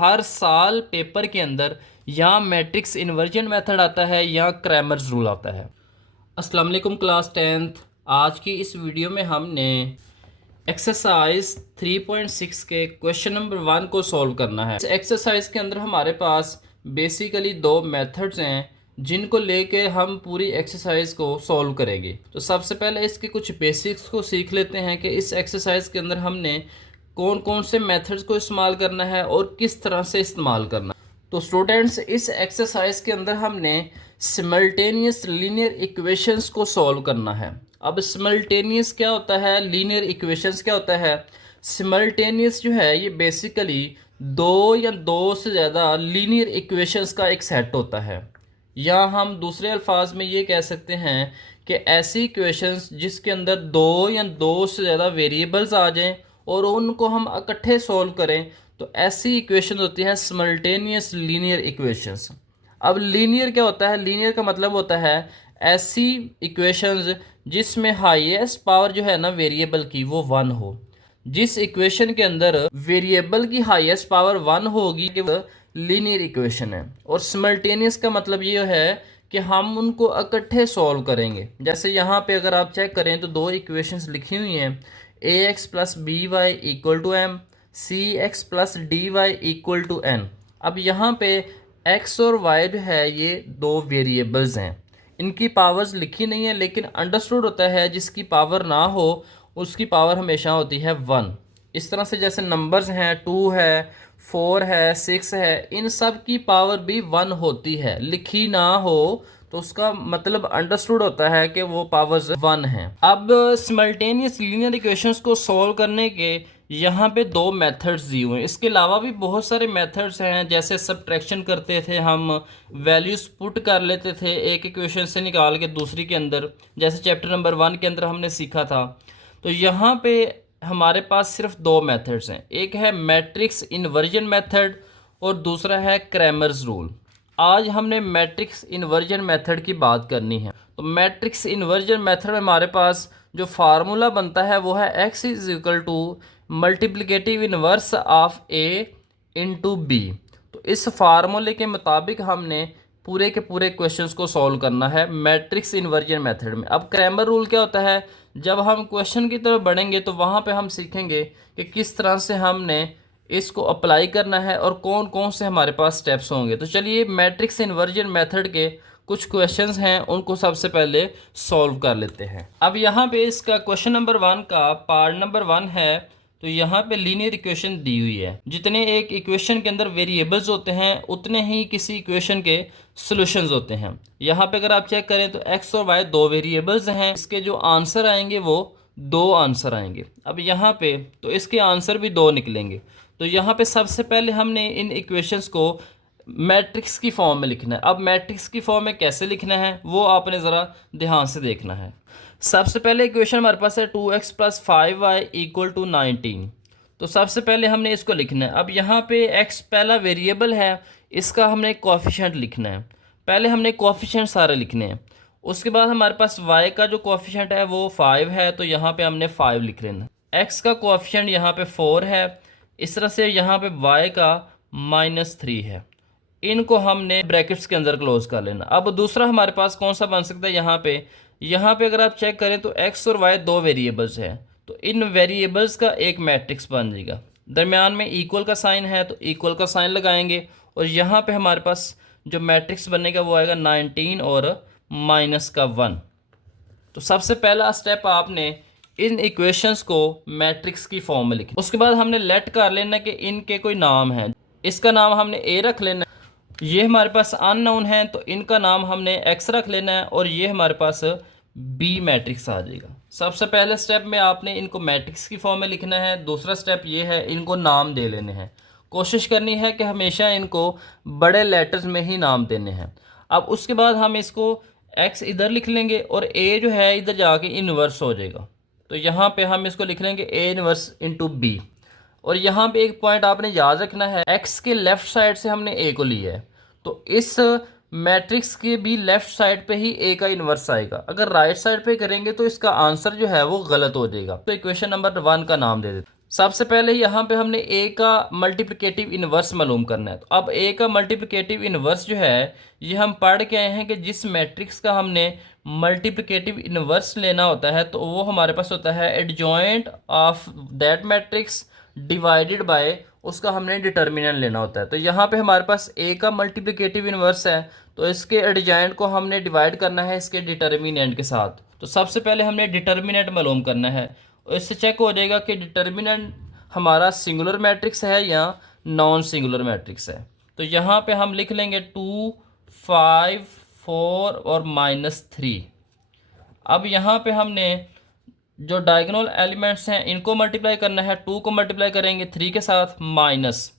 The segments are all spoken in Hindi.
हर साल पेपर के अंदर या मैट्रिक्स इन्वर्जन मेथड आता है या क्रैमर्स रूल आता है। अस्सलाम वालेकुम क्लास 10th। आज की इस वीडियो में हमने एक्सरसाइज 3.6 के क्वेश्चन नंबर 1 को सॉल्व करना है। इस एक्सरसाइज के अंदर हमारे पास बेसिकली दो मेथड्स हैं जिनको लेके हम पूरी एक्सरसाइज को सॉल्व करेंगे। तो सबसे पहले इसके कुछ बेसिक्स को सीख लेते हैं कि इस एक्सरसाइज के अंदर हमने कौन कौन से मेथड्स को इस्तेमाल करना है और किस तरह से इस्तेमाल करना है। तो स्टूडेंट्स, इस एक्सरसाइज के अंदर हमने सिमल्टेनियस लीनियर इक्वेशंस को सॉल्व करना है। अब सिमल्टेनियस क्या होता है, लीनियर इक्वेशंस क्या होता है? सिमल्टेनियस जो है ये बेसिकली दो या दो से ज़्यादा लीनियर इक्वेशंस का एक सेट होता है, या हम दूसरे अल्फाज में ये कह सकते हैं कि ऐसी इक्वेशंस जिसके अंदर दो या दो से ज़्यादा वेरिएबल्स आ जाएं और उनको हम इकट्ठे सॉल्व करें, तो ऐसी इक्वेशन होती है सिमल्टेनियस लीनियर इक्वेशंस। अब लीनियर क्या होता है? लीनियर का मतलब होता है ऐसी इक्वेशंस जिसमें हाईएस्ट पावर जो है ना वेरिएबल की वो 1 हो। जिस इक्वेशन के अंदर वेरिएबल की हाईएस्ट पावर 1 होगी कि वो लीनियर इक्वेशन है। और सिमल्टेनियस का मतलब ये है कि हम उनको इकट्ठे सॉल्व करेंगे। जैसे यहाँ पे अगर आप चेक करें तो दो इक्वेशंस लिखी हुई हैं, A X plus B Y equal to M, C X plus D Y equal to N. अब यहाँ पे एक्स और वाई जो है ये दो वेरिएबल्स हैं, इनकी पावर्स लिखी नहीं है लेकिन अंडरस्टूड होता है जिसकी पावर ना हो उसकी पावर हमेशा होती है 1। इस तरह से जैसे नंबर्स हैं 2 है, 4 है, 6 है, इन सब की पावर भी 1 होती है। लिखी ना हो तो उसका मतलब अंडरस्टूड होता है कि वो पावर्स 1 हैं। अब सिमल्टेनियस लीनियर इक्वेशंस को सॉल्व करने के यहाँ पे दो मेथड्स दिए हुए हैं। इसके अलावा भी बहुत सारे मेथड्स हैं, जैसे सब्ट्रैक्शन करते थे हम, वैल्यूज पुट कर लेते थे एक इक्वेशन से निकाल के दूसरी के अंदर, जैसे चैप्टर नंबर 1 के अंदर हमने सीखा था। तो यहाँ पे हमारे पास सिर्फ दो मेथड्स हैं, एक है मैट्रिक्स इन्वर्जन मेथड और दूसरा है क्रैमर्स रूल। आज हमने मैट्रिक्स इन्वर्जन मेथड की बात करनी है। तो मैट्रिक्स इन्वर्जन मेथड में हमारे पास जो फार्मूला बनता है वो है x is equal to multiplicative inverse of a into B. तो इस फार्मूले के मुताबिक हमने पूरे के पूरे क्वेश्चंस को सॉल्व करना है मैट्रिक्स इन्वर्जन मेथड में। अब क्रैमर रूल क्या होता है? जब हम क्वेश्चन की तरफ बढ़ेंगे तो वहाँ पे हम सीखेंगे कि किस तरह से हमने इसको अप्लाई करना है और कौन कौन से हमारे पास स्टेप्स होंगे। तो चलिए मैट्रिक्स इन्वर्जन मेथड के कुछ क्वेश्चंस हैं उनको सबसे पहले सॉल्व कर लेते हैं। अब यहाँ पे इसका क्वेश्चन नंबर 1 का पार्ट नंबर 1 है। तो यहाँ पे लीनियर इक्वेशन दी हुई है, जितने एक इक्वेशन के अंदर वेरिएबल्स होते हैं उतने ही किसी इक्वेशन के सॉल्यूशंस होते हैं। यहाँ पे अगर आप चेक करें तो एक्स और वाई दो वेरिएबल्स हैं, इसके जो आंसर आएंगे वो दो आंसर आएंगे। अब यहाँ पे तो इसके आंसर भी दो निकलेंगे। तो यहाँ पे सबसे पहले हमने इन इक्वेशंस को मैट्रिक्स की फॉर्म में लिखना है। अब मैट्रिक्स की फॉर्म में कैसे लिखना है वो आपने ज़रा ध्यान से देखना है। सबसे पहले इक्वेशन हमारे पास है 2x plus 5y equal to 19। तो सबसे पहले हमने इसको लिखना है। अब यहाँ पे x पहला वेरिएबल है, इसका हमने कोएफिशिएंट लिखना है। पहले हमने कोएफिशिएंट सारे लिखने हैं। उसके बाद हमारे पास y का जो कोएफिशिएंट है वो 5 है, तो यहाँ पे हमने 5 लिख लेना है। x का कोएफिशिएंट यहाँ पे 4 है, इस तरह से यहाँ पे y का -3 है। इनको हमने ब्रैकेट्स के अंदर क्लोज कर लेना। अब दूसरा हमारे पास कौन सा बन सकता है? यहाँ पे अगर आप चेक करें तो x और y दो वेरिएबल्स हैं, तो इन वेरिएबल्स का एक मैट्रिक्स बन जाएगा। दरमियान में इक्वल का साइन है तो इक्वल का साइन लगाएंगे और यहाँ पे हमारे पास जो मैट्रिक्स बनेगा वो आएगा 19 और -1। तो सबसे पहला स्टेप आपने इन इक्वेशंस को मैट्रिक्स की फॉर्म में लिखना। उसके बाद हमने लेट कर लेना कि इनके कोई नाम है। इसका नाम हमने a रख लेना, ये हमारे पास अननोन है तो इनका नाम हमने x रख लेना है और ये हमारे पास b मैट्रिक्स आ जाएगा। सबसे पहले स्टेप में आपने इनको मैट्रिक्स की फॉर्म में लिखना है। दूसरा स्टेप ये है इनको नाम दे लेने हैं। कोशिश करनी है कि हमेशा इनको बड़े लेटर्स में ही नाम देने हैं। अब उसके बाद हम इसको x इधर लिख लेंगे और a जो है इधर जाके इन्वर्स हो जाएगा। तो यहाँ पे हम इसको लिख लेंगे a इन्वर्स इंटू b। और यहाँ पे एक पॉइंट आपने याद रखना है, x के लेफ़्ट साइड से हमने a को लिया है तो इस मैट्रिक्स के भी लेफ़्ट साइड पे ही a का इन्वर्स आएगा। अगर राइट साइड पे करेंगे तो इसका आंसर जो है वो गलत हो जाएगा। तो इक्वेशन नंबर 1 का नाम दे देते। सबसे पहले यहाँ पे हमने ए का मल्टीप्लिकेटिव इन्वर्स मालूम करना है। तो अब ए का मल्टीप्लिकेटिव इन्वर्स जो है ये हम पढ़ के आए हैं कि जिस मैट्रिक्स का हमने मल्टीप्लिकेटिव इन्वर्स लेना होता है तो वो हमारे पास होता है adjoint of that matrix divided by उसका हमने डिटर्मिनेंट लेना होता है। तो यहाँ पे हमारे पास ए का मल्टीप्लिकेटिव इन्वर्स है तो इसके एडजॉइंट को हमने डिवाइड करना है इसके डिटर्मिनेंट के साथ। तो सबसे पहले हमने डिटर्मिनेंट मालूम करना है और इससे चेक हो जाएगा कि डिटर्मिनेंट हमारा सिंगुलर मैट्रिक्स है या नॉन सिंगुलर मैट्रिक्स है। तो यहाँ पे हम लिख लेंगे 2, 5, 4 और -3। अब यहाँ पे हमने जो डायगोनल एलिमेंट्स हैं इनको मल्टीप्लाई करना है। 2 को मल्टीप्लाई करेंगे 3 के साथ माइनस,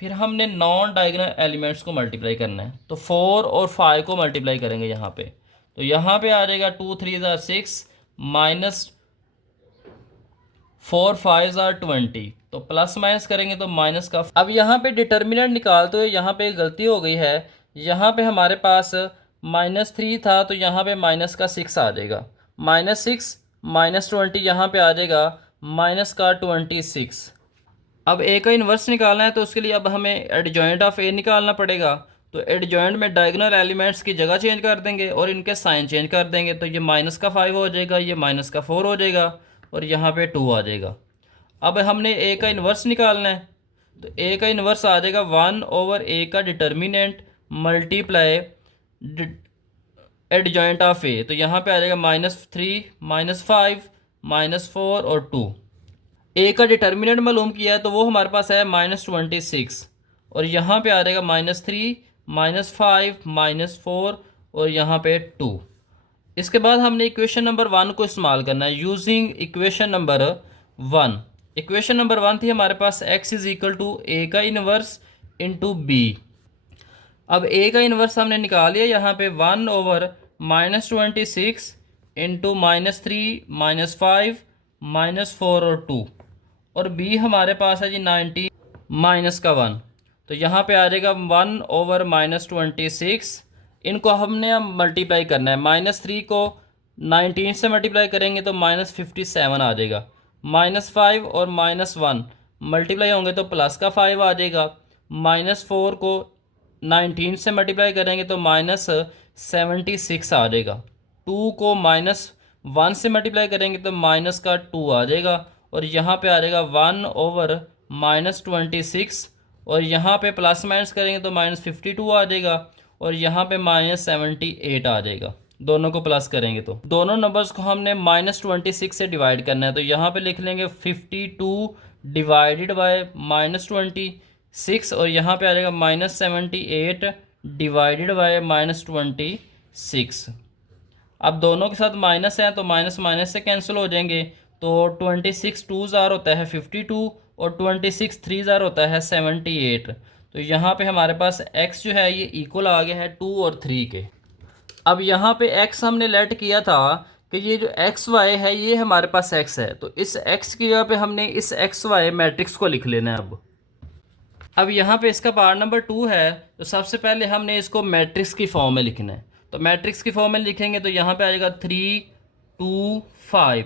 फिर हमने नॉन डायगोनल एलिमेंट्स को मल्टीप्लाई करना है तो 4 और 5 को मल्टीप्लाई करेंगे यहाँ पे। तो यहाँ पे आ जाएगा 2 3 6 माइनस 4 5 20। तो प्लस माइनस करेंगे तो माइनस का। अब यहाँ पे डिटर्मिनेंट निकालते हुए यहाँ पे गलती हो गई है। यहाँ पे हमारे पास -3 था तो यहाँ पे माइनस का 6 आ जाएगा। -6 -20 यहाँ पे आ जाएगा माइनस का 26। अब ए का इन्वर्स निकालना है तो उसके लिए अब हमें एडजॉइंट ऑफ ए निकालना पड़ेगा। तो एडजॉइंट में डायगोनल एलिमेंट्स की जगह चेंज कर देंगे और इनके साइन चेंज कर देंगे। तो ये -5 हो जाएगा, ये -4 हो जाएगा और यहाँ पे 2 आ जाएगा। अब हमने ए का इन्वर्स निकालना है तो ए का इन्वर्स आ जाएगा 1/a का डिटर्मिनेंट मल्टीप्लाई एडजॉइंट ऑफ ए। तो यहाँ पे आ जाएगा -3 -5 -4 और 2। ए का डिटर्मिनेंट मालूम किया है तो वो हमारे पास है -26 और यहाँ पे आ जाएगा -3 -5 -4 और यहाँ पे 2। इसके बाद हमने इक्वेशन नंबर 1 को इस्तेमाल करना है using equation number 1। Equation number 1 थी हमारे पास x = a का इन्वर्स इंटू बी। अब a का इन्वर्स हमने निकाल लिया यहाँ पे 1/-26 इंटू -3 -5 -4 और 2 और b हमारे पास है जी 90 -1। तो यहाँ पे आ जाएगा 1/-26। इनको हमने अब मल्टीप्लाई करना है। -3 को 19 से मल्टीप्लाई करेंगे तो -57 आ जाएगा। -5 और -1 मल्टीप्लाई होंगे तो प्लस का 5 आ जाएगा। -4 को 19 से मल्टीप्लाई करेंगे तो -76 आ जाएगा। 2 को -1 से मल्टीप्लाई करेंगे तो माइनस का 2 आ जाएगा और यहाँ पे आ जाएगा 1/-26 और यहाँ पे प्लस माइनस करेंगे तो -52 आ जाएगा और यहाँ पे -78 आ जाएगा। दोनों को प्लस करेंगे तो दोनों नंबर्स को हमने -26 से डिवाइड करना है। तो यहाँ पे लिख लेंगे 52 डिवाइडेड बाय -26 और यहाँ पे आ जाएगा -78 डिवाइडेड बाय -26। अब दोनों के साथ माइनस है तो माइनस माइनस से कैंसिल हो जाएंगे। तो 26 2 ज़ार होता है 52 और 26 3 ज़ार होता है 78। तो यहाँ पे हमारे पास x जो है ये इक्वल आ गया है 2 और 3 के। अब यहाँ पे x हमने लेट किया था कि ये जो एक्स वाई है ये हमारे पास x है तो इस x की जगह पे हमने इस एक्स वाई मैट्रिक्स को लिख लेना है। अब यहाँ पे इसका पार्ट नंबर 2 है तो सबसे पहले हमने इसको मैट्रिक्स की फॉर्म में लिखना है। तो मैट्रिक्स की फॉर्म में लिखेंगे तो यहाँ पे आ जाएगा 3 2 5।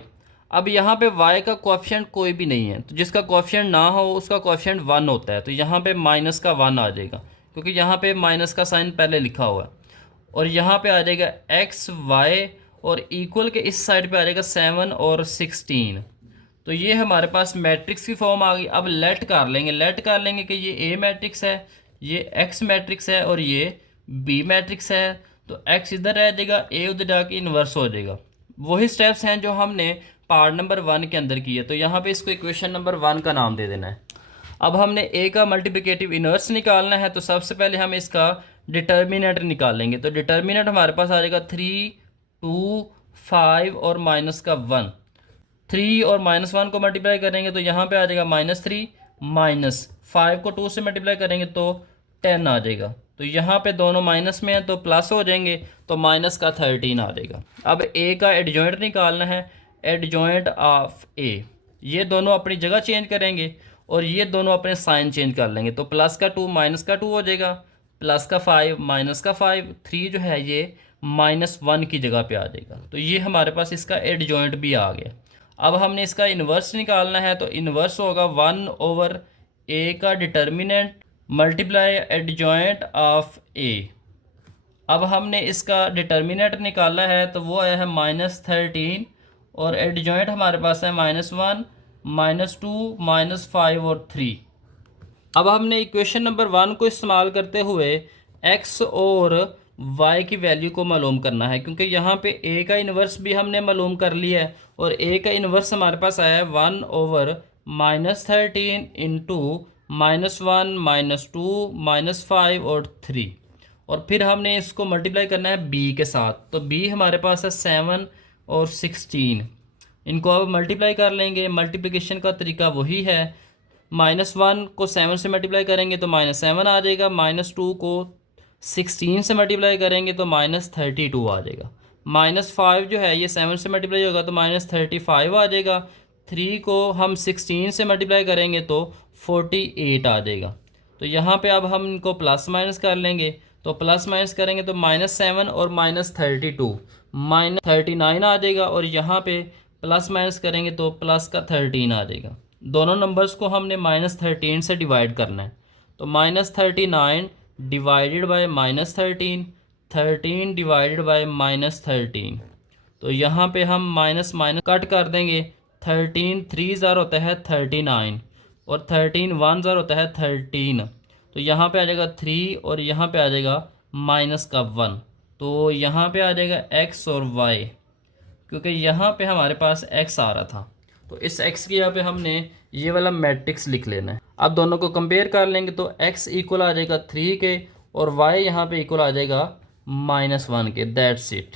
अब यहाँ पे y का कोएफिशिएंट कोई भी नहीं है तो जिसका कोएफिशिएंट ना हो उसका कोएफिशिएंट 1 होता है। तो यहाँ पे माइनस का 1 आ जाएगा क्योंकि यहाँ पे माइनस का साइन पहले लिखा हुआ है। और यहाँ पे आ जाएगा x y और इक्वल के इस साइड पे आ जाएगा 7 और 16। तो ये हमारे पास मैट्रिक्स की फॉर्म आ गई। अब लेट कर लेंगे कि ये ए मैट्रिक्स है, ये एक्स मैट्रिक्स है और ये बी मैट्रिक्स है। तो एक्स इधर रह जाएगा, ए उधर जाके इन्वर्स हो जाएगा। वही स्टेप्स हैं जो हमने पार्ट नंबर 1 के अंदर किए। तो यहाँ पे इसको इक्वेशन नंबर 1 का नाम दे देना है। अब हमने ए का मल्टीप्लिकेटिव इन्वर्स निकालना है तो सबसे पहले हम इसका डिटर्मिनेंट निकालेंगे। तो डिटर्मिनेंट हमारे पास आ जाएगा 3 2 5 और माइनस का 1। 3 और -1 को मल्टीप्लाई करेंगे तो यहाँ पे आ जाएगा -3 -5 को 2 से मल्टीप्लाई करेंगे तो 10 आ जाएगा। तो यहाँ पे दोनों माइनस में है तो प्लस हो जाएंगे तो माइनस का 13 आ जाएगा। अब ए का एडजॉइंट निकालना है, एडजॉइंट ऑफ ए। ये दोनों अपनी जगह चेंज करेंगे और ये दोनों अपने साइन चेंज कर लेंगे। तो प्लस का 2 माइनस का 2 हो जाएगा, प्लस का 5 माइनस का 5, 3 जो है ये -1 की जगह पे आ जाएगा। तो ये हमारे पास इसका एडजॉइंट भी आ गया। अब हमने इसका इन्वर्स निकालना है, तो इन्वर्स होगा 1/a का determinant multiply adjoint of a। अब हमने इसका डिटर्मिनेंट निकाला है, तो वो आया है -13 और एडजॉइंट हमारे पास है -1, -2, -5 और 3। अब हमने इक्वेशन नंबर 1 को इस्तेमाल करते हुए x और y की वैल्यू को मालूम करना है, क्योंकि यहाँ पे a का इन्वर्स भी हमने मालूम कर लिया है और a का इन्वर्स हमारे पास आया है 1/-13 इंटू -1, -2, -5 और 3। और फिर हमने इसको मल्टीप्लाई करना है b के साथ, तो b हमारे पास है 7 और 16। इनको अब मल्टीप्लाई कर लेंगे। मल्टीप्लिकेशन का तरीका वही है, -1 को 7 से मल्टीप्लाई करेंगे तो -7 आ जाएगा, -2 को 16 से मल्टीप्लाई करेंगे तो -32 आ जाएगा, -5 जो है ये 7 से मल्टीप्लाई होगा तो -35 आ जाएगा, 3 को हम 16 से मल्टीप्लाई करेंगे तो 48 आ जाएगा। तो यहाँ पे अब हम इनको प्लस माइनस कर लेंगे, तो प्लस माइनस करेंगे तो -7 और -32 -39 आ जाएगा, और यहाँ पे प्लस माइनस करेंगे तो प्लस का 13 आ जाएगा। दोनों नंबर्स को हमने -13 से डिवाइड करना है, तो -39 डिवाइडेड बाय -13, 13 डिवाइडेड बाय -13। तो यहाँ पे हम माइनस माइनस कट कर देंगे। 13 3 ज़ार होता है 39 और 13 1 ज़ार होता है 13। तो यहाँ पे आ जाएगा 3 और यहाँ पे आ जाएगा माइनस का 1। तो यहाँ पे आ जाएगा x और y, क्योंकि यहाँ पे हमारे पास x आ रहा था, तो इस x की यहाँ पे हमने ये वाला मैट्रिक्स लिख लेना है। अब दोनों को कंपेयर कर लेंगे तो x इक्वल आ जाएगा 3 के और y यहाँ पे इक्वल आ जाएगा -1 के। That's it.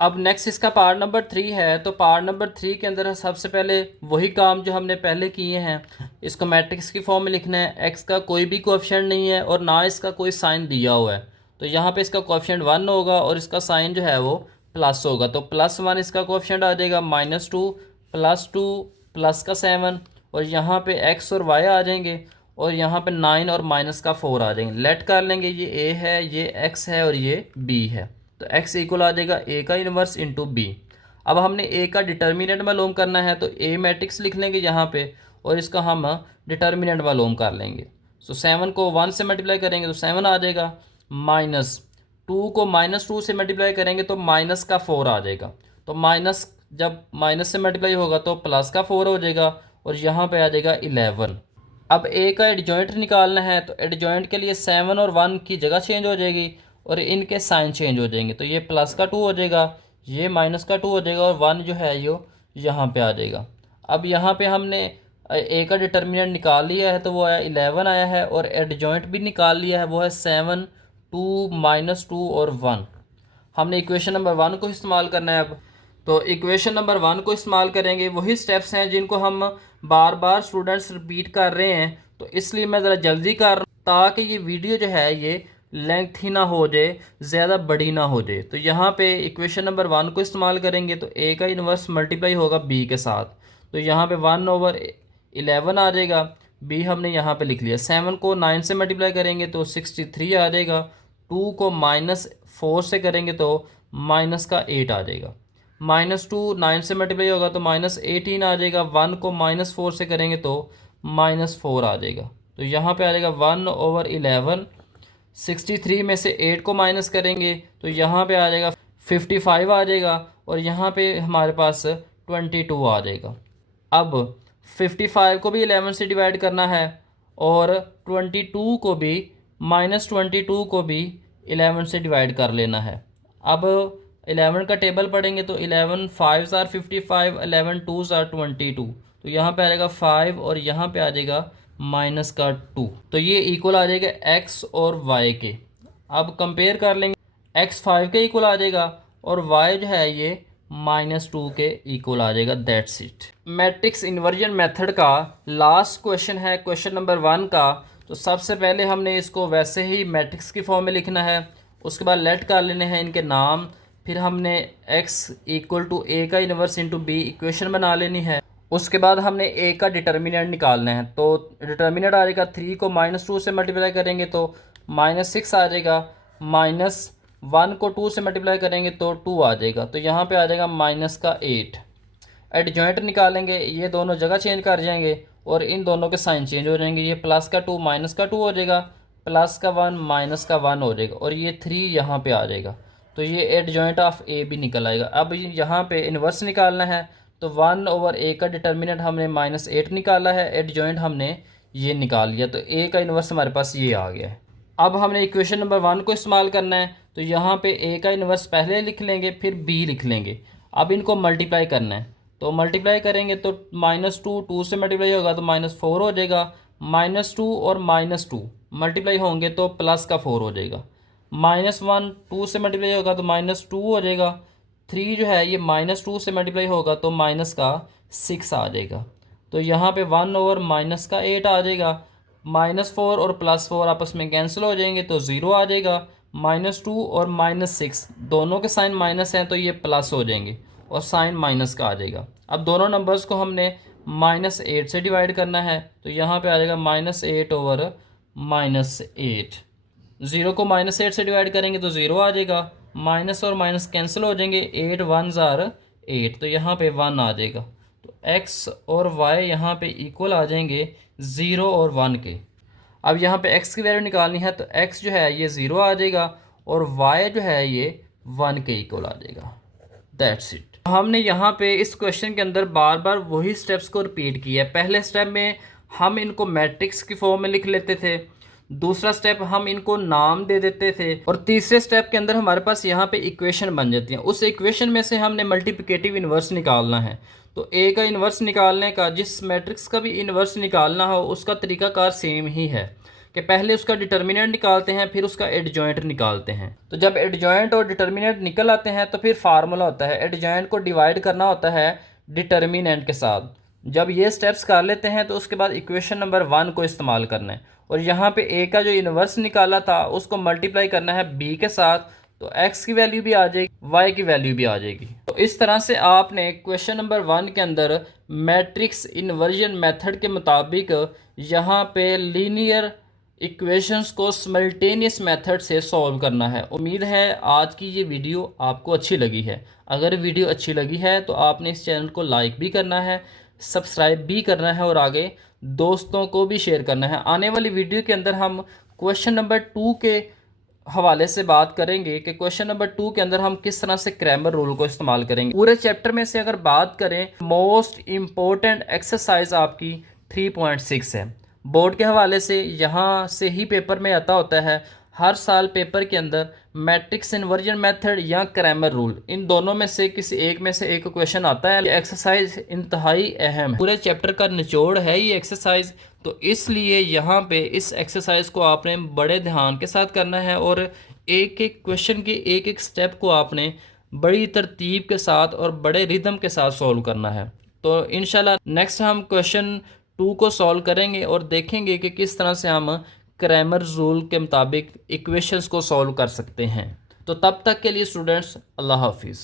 अब नेक्स्ट इसका पार्ट नंबर 3 है, तो पार्ट नंबर 3 के अंदर सबसे पहले वही काम जो हमने पहले किए हैं, इसको मैट्रिक्स की फॉर्म में लिखना है। x का कोई भी कोएफिशिएंट नहीं है और ना इसका कोई साइन दिया हुआ है, तो यहाँ पे इसका कोएफिशिएंट 1 होगा और इसका साइन जो है वो प्लस होगा, तो +1 इसका कोएफिशिएंट आ जाएगा, -2 +2 प्लस का 7 और यहाँ पे x और y आ जाएंगे और यहाँ पे 9 और -4 आ जाएंगे। लेट कर लेंगे, ये a है, ये x है और ये b है, तो x इक्वल आ जाएगा a का इन्वर्स इंटू b। अब हमने a का डिटर्मिनेंट मालूम करना है, तो a मैट्रिक्स लिख लेंगे यहाँ पे और इसका हम डिटर्मिनेंट मालूम कर लेंगे। सो 7 को 1 से मल्टीप्लाई करेंगे तो 7 आ जाएगा, -2 को -2 से मल्टीप्लाई करेंगे तो माइनस का 4 आ जाएगा, तो माइनस जब माइनस से मल्टीप्लाई होगा तो प्लस का 4 हो जाएगा और यहाँ पे आ जाएगा 11। अब a का एडजॉइंट निकालना है, तो एडजॉइंट के लिए 7 और 1 की जगह चेंज हो जाएगी और इनके साइन चेंज हो जाएंगे, तो ये प्लस का 2 हो जाएगा, ये माइनस का 2 हो जाएगा और 1 जो है ये यहाँ पे आ जाएगा। अब यहाँ पे हमने a का डिटर्मिनेंट निकाल लिया है, तो वो आया 11 आया है और एडजॉइंट भी निकाल लिया है, वो है 7, 2, -2 और 1। हमने इक्वेशन नंबर 1 को इस्तेमाल करना है। अब तो इक्वेशन नंबर 1 को इस्तेमाल करेंगे, वही स्टेप्स हैं जिनको हम बार बार स्टूडेंट्स रिपीट कर रहे हैं, तो इसलिए मैं ज़रा जल्दी कर रहा हूँ ताकि ये वीडियो जो है ये लेंथ ही ना हो जाए, ज़्यादा बड़ी ना हो जाए। तो यहाँ पे इक्वेशन नंबर 1 को इस्तेमाल करेंगे, तो a का इन्वर्स मल्टीप्लाई होगा b के साथ, तो यहाँ पे 1/11 आ जाएगा, b हमने यहाँ पे लिख लिया। 7 को 9 से मल्टीप्लाई करेंगे तो 63 आ जाएगा, 2 को -4 से करेंगे तो माइनस का 8 आ जाएगा, -2 9 से मल्टीप्लाई होगा तो -18 आ जाएगा, 1 को -4 से करेंगे तो -4 आ जाएगा, तो यहाँ पे आ जाएगा 1/11। 63 में से 8 को माइनस करेंगे तो यहाँ पे आ जाएगा 55 आ जाएगा और यहाँ पे हमारे पास 22 आ जाएगा। अब 55 को भी 11 से डिवाइड करना है और 22 को भी -22 को भी 11 से डिवाइड कर लेना है। अब 11 का टेबल पढ़ेंगे तो 11 5 आर 55, 11 2 आर 22, तो यहाँ पे आ जाएगा 5 और यहाँ पे आ जाएगा -2, तो ये इक्वल आ जाएगा x और y के। अब कंपेयर कर लेंगे, x 5 के इक्वल आ जाएगा और y जो है ये -2 के इक्वल आ जाएगा। That's it. Matrix inversion method का लास्ट क्वेश्चन है, क्वेश्चन नंबर 1 का। तो सबसे पहले हमने इसको वैसे ही मैट्रिक्स की फॉर्म में लिखना है, उसके बाद लेट कर लेने हैं इनके नाम, फिर हमने x इक्वल टू a का इन्वर्स इंटू b इक्वेशन बना लेनी है। उसके बाद हमने a का डिटर्मिनेंट निकालना है, तो डिटर्मिनेंट आ जाएगा 3 को -2 से मल्टीप्लाई करेंगे तो -6 आ जाएगा, -1 को 2 से मल्टीप्लाई करेंगे तो 2 आ जाएगा, तो यहाँ पे आ जाएगा -8। एडजॉइंट निकालेंगे, ये दोनों जगह चेंज कर जाएंगे और इन दोनों के साइन चेंज हो जाएंगे। ये प्लस का 2 माइनस का 2 हो जाएगा, प्लस का 1 माइनस का 1 हो जाएगा और ये 3 यहाँ पे आ जाएगा। तो ये एडजॉइंट ऑफ ए भी निकल आएगा। अब यहाँ पे इन्वर्स निकालना है तो 1/a का डिटर्मिनेंट हमने -8 निकाला है, एडजॉइंट हमने ये निकाल लिया, तो ए का इन्वर्स हमारे पास ये आ गया है। अब हमने इक्वेशन नंबर 1 को इस्तेमाल करना है, तो यहाँ पे ए का इन्वर्स पहले लिख लेंगे फिर बी लिख लेंगे। अब इनको मल्टीप्लाई करना है, तो मल्टीप्लाई करेंगे तो -2 2 से मल्टीप्लाई होगा तो -4 हो जाएगा, -2 और -2 मल्टीप्लाई होंगे तो प्लस का 4 हो जाएगा, -1 2 से मल्टीप्लाई होगा तो -2 हो जाएगा, 3 जो है ये -2 से मल्टीप्लाई होगा तो माइनस का 6 आ जाएगा। तो यहाँ पे 1 ओवर माइनस का 8 आ जाएगा, -4 और +4 आपस में कैंसिल हो जाएंगे तो 0 आ जाएगा, -2 और -6 दोनों के साइन माइनस हैं तो ये प्लस हो जाएंगे और साइन माइनस का आ जाएगा। अब दोनों नंबर्स को हमने -8 से डिवाइड करना है, तो यहाँ पे आ जाएगा -8 ओवर -8। 0 को -8 से डिवाइड करेंगे तो 0 आ जाएगा, माइनस और माइनस कैंसिल हो जाएंगे, 8 1 ज़ार 8, तो यहाँ पे 1 आ जाएगा। तो x और y यहाँ पे इक्वल आ जाएंगे 0 और 1 के। अब यहाँ पे x की वैल्यू निकालनी है, तो x जो है ये 0 आ जाएगा और y जो है ये 1 के इक्वल आ जाएगा। That's it. हमने यहाँ पे इस क्वेश्चन के अंदर बार बार वही स्टेप्स को रिपीट किया है। पहले स्टेप में हम इनको मैट्रिक्स की फॉर्म में लिख लेते थे, दूसरा स्टेप हम इनको नाम दे देते थे और तीसरे स्टेप के अंदर हमारे पास यहाँ पे इक्वेशन बन जाती हैं। उस इक्वेशन में से हमने मल्टीप्लिकेटिव इन्वर्स निकालना है। तो ए का इन्वर्स निकालने का, जिस मैट्रिक्स का भी इन्वर्स निकालना हो उसका तरीकाकार सेम ही है कि पहले उसका डिटर्मिनेंट निकालते हैं फिर उसका एडजॉइंट निकालते हैं। तो जब एडजॉइंट और डिटर्मिनेंट निकल आते हैं तो फिर फार्मूला होता है, एडजॉइंट को डिवाइड करना होता है डिटर्मिनेंट के साथ। जब ये स्टेप्स कर लेते हैं तो उसके बाद इक्वेशन नंबर 1 को इस्तेमाल करना है और यहाँ पे ए का जो इन्वर्स निकाला था उसको मल्टीप्लाई करना है बी के साथ, तो x की वैल्यू भी आ जाएगी, y की वैल्यू भी आ जाएगी। तो इस तरह से आपने क्वेश्चन नंबर 1 के अंदर मैट्रिक्स इन्वर्जन मेथड के मुताबिक यहाँ पे लीनियर इक्वेशंस को सिमल्टेनियस मेथड से सॉल्व करना है। उम्मीद है आज की ये वीडियो आपको अच्छी लगी है। अगर वीडियो अच्छी लगी है तो आपने इस चैनल को लाइक भी करना है, सब्सक्राइब भी करना है और आगे दोस्तों को भी शेयर करना है। आने वाली वीडियो के अंदर हम क्वेश्चन नंबर 2 के हवाले से बात करेंगे कि क्वेश्चन नंबर 2 के अंदर हम किस तरह से क्रैमर रूल को इस्तेमाल करेंगे। पूरे चैप्टर में से अगर बात करें, मोस्ट इम्पोर्टेंट एक्सरसाइज आपकी 3.6 है। बोर्ड के हवाले से यहाँ से ही पेपर में आता होता है, हर साल पेपर के अंदर मैट्रिक्स इन्वर्जन मेथड या क्रैमर रूल, इन दोनों में से किसी एक में से एक क्वेश्चन आता है। ये एक्सरसाइज इंतहाई अहम है, पूरे चैप्टर का निचोड़ है ये एक्सरसाइज। तो इसलिए यहाँ पे इस एक्सरसाइज को आपने बड़े ध्यान के साथ करना है और एक एक क्वेश्चन के एक एक स्टेप को आपने बड़ी तरतीब के साथ और बड़े रिदम के साथ सॉल्व करना है। तो इंशाल्लाह नेक्स्ट हम क्वेश्चन 2 को सॉल्व करेंगे और देखेंगे कि किस तरह से हम क्रैमर रूल के मुताबिक इक्वेशंस को सॉल्व कर सकते हैं। तो तब तक के लिए स्टूडेंट्स, अल्लाह हाफिज़।